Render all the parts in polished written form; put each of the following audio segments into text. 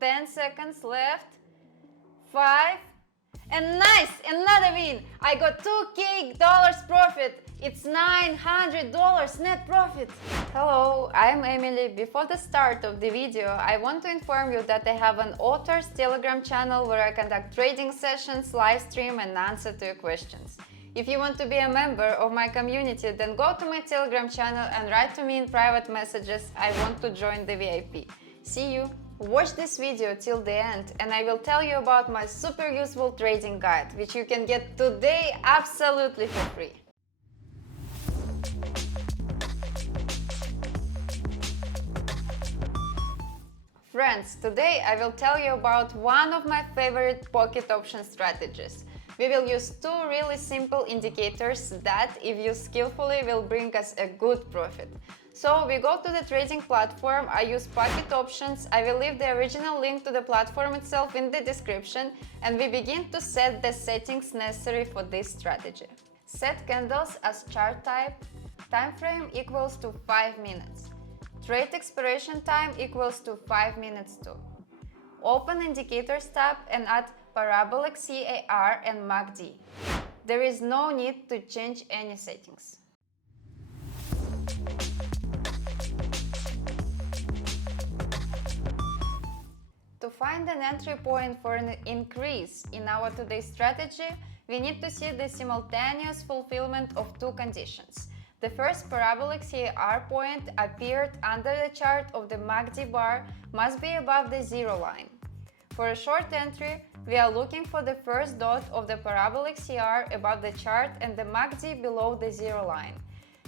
10 seconds left. 5. And nice! Another win! I got $2K profit. It's $900 net profit. Hello, I'm Emily. Before the start of the video, I want to inform you that I have an author's Telegram channel where I conduct trading sessions, live stream and answer to your questions. If you want to be a member of my community, then go to my Telegram channel and write to me in private messages, I want to join the VIP. See you! Watch this video till the end and I will tell you about my super useful trading guide, which you can get today absolutely for free. Friends, today I will tell you about one of my favorite pocket option strategies. We will use two really simple indicators that, if used skillfully, will bring us a good profit. So we go to the trading platform, I use pocket options, I will leave the original link to the platform itself in the description, and we begin to set the settings necessary for this strategy. Set candles as chart type, time frame equals to 5 minutes. Trade expiration time equals to 5 minutes too. Open Indicators tab and add Parabolic SAR and MACD. There is no need to change any settings. To find an entry point for an increase in our today's strategy, we need to see the simultaneous fulfillment of two conditions. The first parabolic SAR point appeared under the chart of the MACD bar must be above the zero line. For a short entry, we are looking for the first dot of the parabolic SAR above the chart and the MACD below the zero line.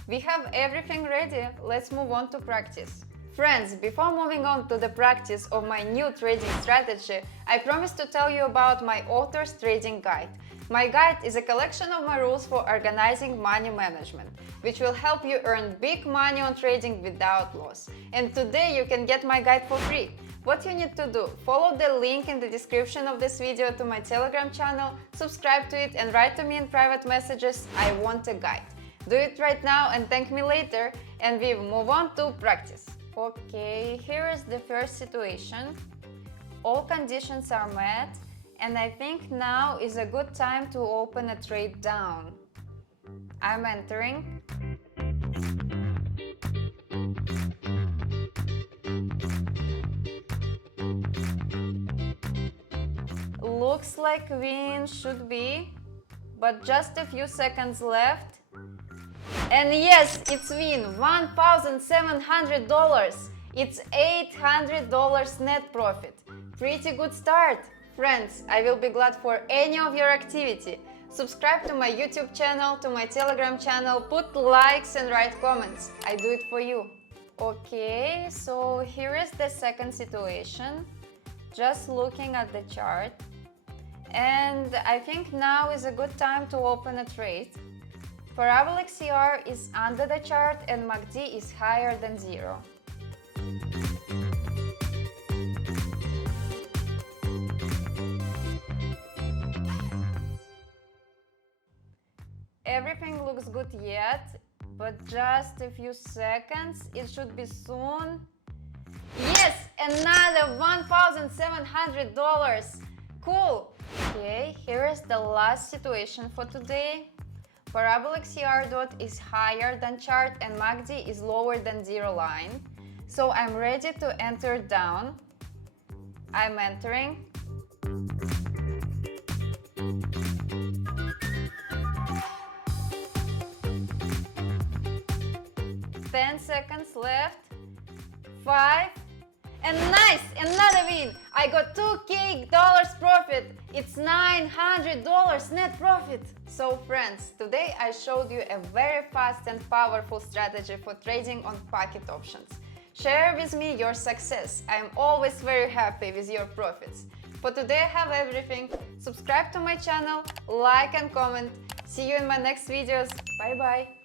We have everything ready, let's move on to practice. Friends, before moving on to the practice of my new trading strategy, I promised to tell you about my author's trading guide. My guide is a collection of my rules for organizing money management, which will help you earn big money on trading without loss. And today you can get my guide for free. What you need to do, follow the link in the description of this video to my Telegram channel, subscribe to it and write to me in private messages, I want a guide. Do it right now and thank me later, and we move on to practice. Okay, here is the first situation. All conditions are met, and I think now is a good time to open a trade down. I'm entering. Looks like win should be, but just a few seconds left. And yes, it's win, $1,700. It's $800 net profit. Pretty good start. Friends, I will be glad for any of your activity. Subscribe to my YouTube channel, to my Telegram channel, put likes and write comments. I do it for you. Okay, so here is the second situation. Just looking at the chart. And I think now is a good time to open a trade. Parabolic SAR is under the chart and MACD is higher than zero. Everything looks good yet, but just a few seconds, it should be soon. Yes, another $1,700. Cool. Okay, here is the last situation for today. Parabolic SAR dot is higher than chart and MACD is lower than zero line. So I'm ready to enter down. I'm entering. Ten seconds left. 5. And nice! Another win! I got $2K profit. It's $900 net profit. So friends, today I showed you a very fast and powerful strategy for trading on pocket options. Share with me your success. I am always very happy with your profits. For today I have everything. Subscribe to my channel, like and comment. See you in my next videos. Bye bye!